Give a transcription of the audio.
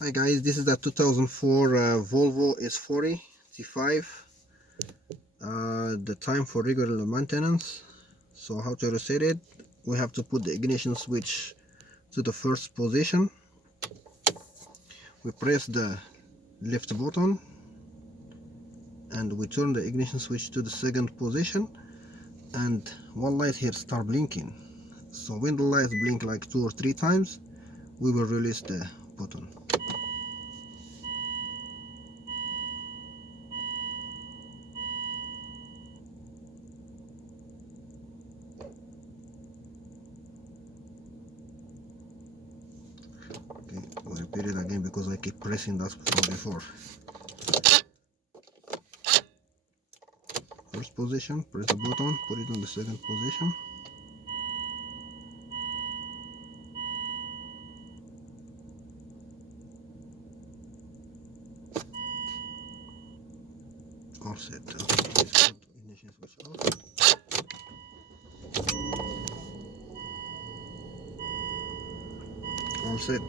Hi guys, this is the 2004 Volvo S40 T5. The time for regular maintenance. So how to reset it? We have to put the ignition switch to the first position. We press the left button and we turn the ignition switch to the second position, and one light here start blinking. So when the light blink like 2 or 3 times, we will release the button. Okay, we'll repeat it again because I keep pressing that from before. First position, press the button, put it on the second position. All set. Okay, let's put ignition switch off. All set.